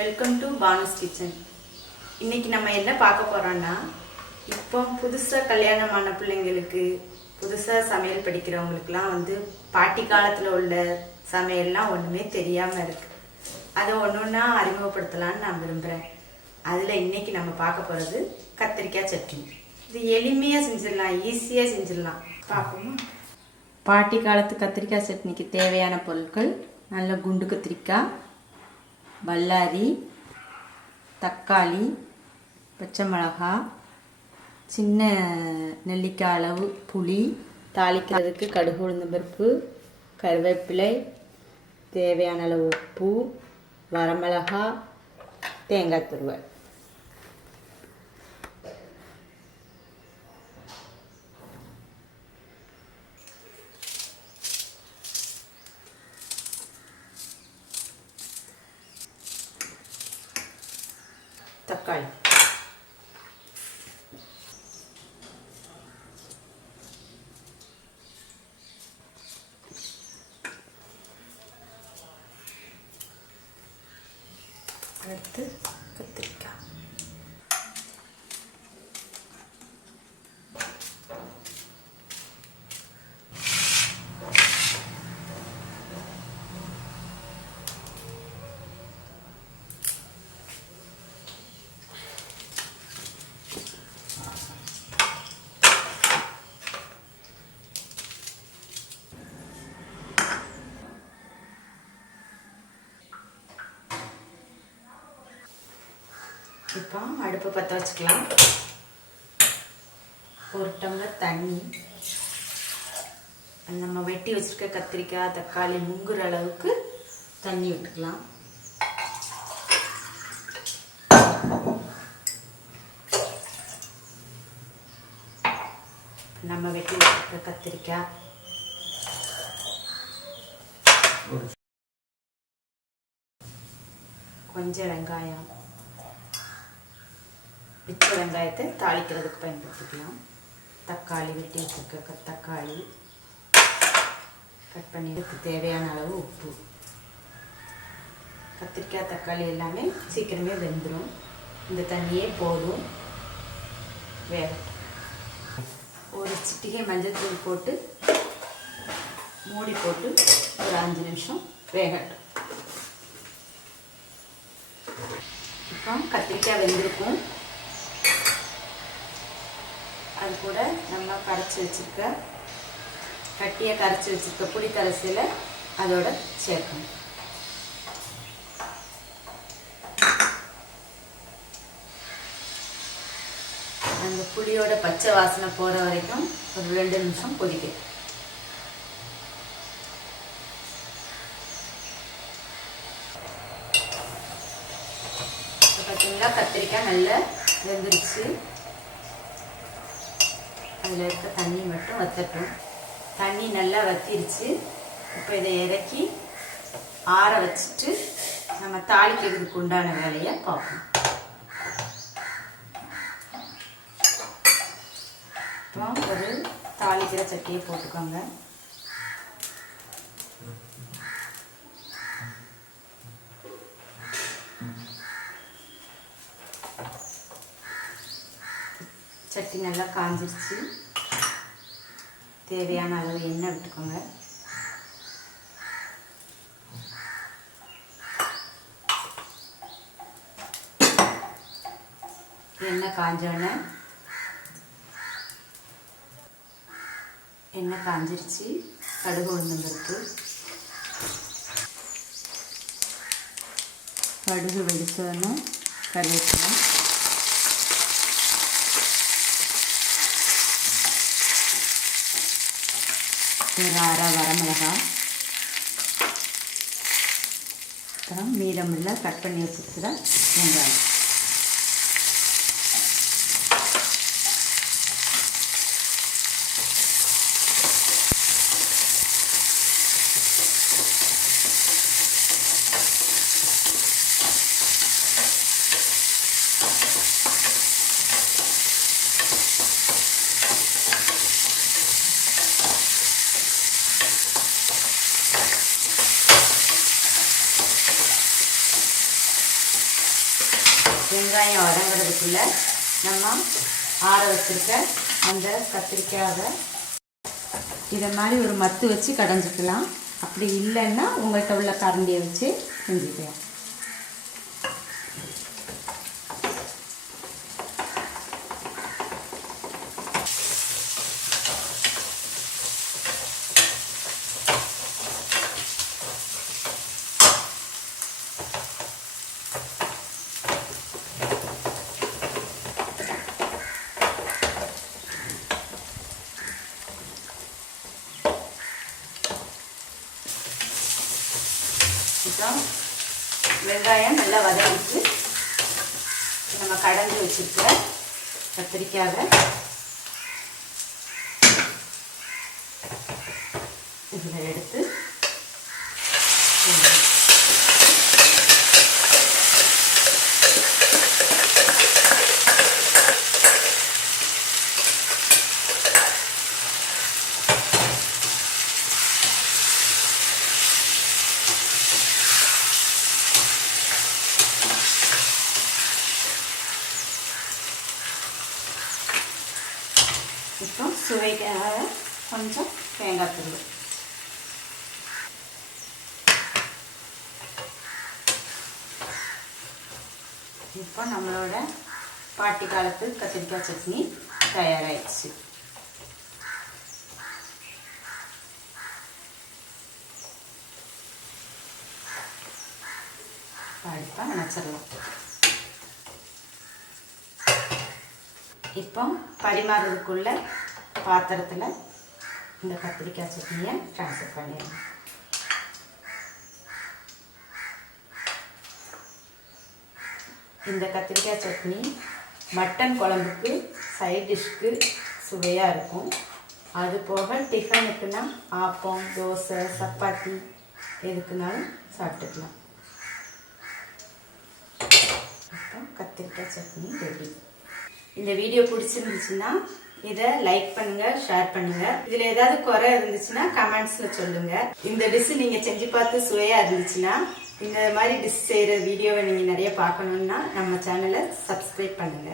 Welcome to Banu's kitchen. இன்னைக்கு நம்ம என்ன பார்க்க போறோம்னா, இப்போ புதுசாக கல்யாணமான பிள்ளைங்களுக்கு, புதுசாக சமையல் படிக்கிறவங்களுக்குலாம் பாட்டி காலத்தில் உள்ள சமையல்லாம் ஒன்றுமே தெரியாமல் இருக்கு. அதை ஒன்று ஒன்றா அறிமுகப்படுத்தலான்னு நான் விரும்புகிறேன். அதில் இன்னைக்கு நம்ம பார்க்க போகிறது கத்திரிக்காய் சட்னி. இது எளிமையாக செஞ்சிடலாம், ஈஸியாக செஞ்சிடலாம். பார்ப்போமா? பாட்டி காலத்து கத்திரிக்காய் சட்னிக்கு தேவையான பொருட்கள்: நல்ல குண்டு கத்திரிக்காய், பல்லாரி, தக்காளி, பச்சை மிளகாய், சின்ன நெல்லிக்காய் அளவு புளி, தாளிக்கிறதுக்கு கடுகு உளுந்தம் பருப்பு, கருவேப்பிலை, தேவையான அளவு உப்பு, வரமிளகாய், தேங்காய் துருவல். தக்காளி, அடுத்து கத்திரிக்காய், இப்போ அடுப்பை பற்ற வச்சுக்கலாம். ஒரு டம்ளர் தண்ணி, நம்ம வெட்டி வச்சுருக்க கத்திரிக்காய் தக்காளி முங்குற அளவுக்கு தண்ணி விட்டுக்கலாம். நம்ம வெட்டி வச்சுருக்க கத்திரிக்காய், கொஞ்சம் வெங்காயம், மிச்ச வெங்காயத்தை தாளிக்கிறதுக்கு பயன்படுத்திக்கலாம். தக்காளி, வெட்டி வச்சுருக்க தக்காளி கட் பண்ணி, தேவையான அளவு உப்பு. கத்திரிக்காய் தக்காளி எல்லாமே சீக்கிரமே வெந்துடும். இந்த தண்ணியே போதும். வேகட்டும். ஒரு சிட்டிகை மஞ்சள் போட்டு மூடி போட்டு ஒரு 5 நிமிஷம் வேகட்டும். இப்போ கத்திரிக்காய் வெந்திருக்கும். அது கூட நம்ம கரைச்சி வச்சுருக்க, கட்டியை கரைச்சி வச்சுருக்க புளி கரைசலை அதோட சேர்க்கணும். அந்த புளியோட பச்சை வாசனை போகிற வரைக்கும் ஒரு 2 நிமிஷம் கொதிக்கும். பார்த்தீங்களா, கத்திரிக்காய் நல்லா வெந்துருச்சு. அதில் இருக்க தண்ணி மட்டும் வற்றட்டும். தண்ணி நல்லா வற்றிருச்சு. இப்போ இதை இறக்கி ஆற வச்சுட்டு நம்ம தாளிக்கிறதுக்கு உண்டான வேலையை பார்ப்போம். அப்புறம் ஒரு தாளிக்கிற சட்டியை போட்டுக்கோங்க. சட்டி நல்லா காஞ்சிருச்சு. தேவையான அளவு எண்ணெய் விட்டுக்கோங்க. எண்ணெய் காஞ்சோடனே, எண்ணெய் காஞ்சிருச்சு. கடுகு உளுந்தம் பருப்பு, கடுகு வெடிச்சோடனே கருவேப்பிலை, ஒரு அரை வரமிளகாய், அப்புறம் மீதமுள்ள கட் பண்ணி வச்சுருக்கிற வெங்காயம். வெங்காயம் வதங்குறதுக்குள்ள நம்ம ஆற வச்சுருக்க அந்த கத்திரிக்காயை இதை மாதிரி ஒரு மத்து வச்சு கடைஞ்சிக்கலாம். அப்படி இல்லைன்னா உங்கள்கிட்ட உள்ள கரண்டியை வச்சு செஞ்சுக்கலாம். அப்புறம் வெங்காயம் நல்லா வதக்கிட்டு நம்ம கடைஞ்சி வச்சுருக்க கத்திரிக்காயை இதில் எடுத்து இப்போ சுவைக்காக கொஞ்சம் தேங்காய் தூள். இப்போ நம்மளோட பாட்டி காலத்து கத்திரிக்காய் சட்னி தயாராகிடுச்சு. அடுப்பாக நினச்சிடலாம். இப்போ பரிமாறதுக்குள்ள பாத்திரத்தில் இந்த கத்திரிக்காய் சட்னியை ட்ரான்ஸ்ஃபர் பண்ணிடலாம். இந்த கத்திரிக்காய் சட்னி மட்டன் குழம்புக்கு சைட் டிஷ்க்கு சுவையாக இருக்கும். அது போக டிஃபனுக்குன்னா ஆப்பம், தோசை, சப்பாத்தி எதுக்குனாலும் சாப்பிட்டுக்கலாம். இப்போ கத்திரிக்காய் சட்னி ரெடி. இந்த வீடியோ பிடிச்சிருந்துச்சுன்னா இதை லைக் பண்ணுங்க, ஷேர் பண்ணுங்க. இதுல ஏதாவது குறை இருந்துச்சுன்னா கமெண்ட்ஸ்ல சொல்லுங்க. இந்த டிஷ் நீங்க செஞ்சு பார்த்து சுவையா இருந்துச்சுன்னா இந்த மாதிரி டிஷ் செய்யற வீடியோவை நீங்க நிறைய பார்க்கணும்னா நம்ம சேனலை சப்ஸ்கிரைப் பண்ணுங்க.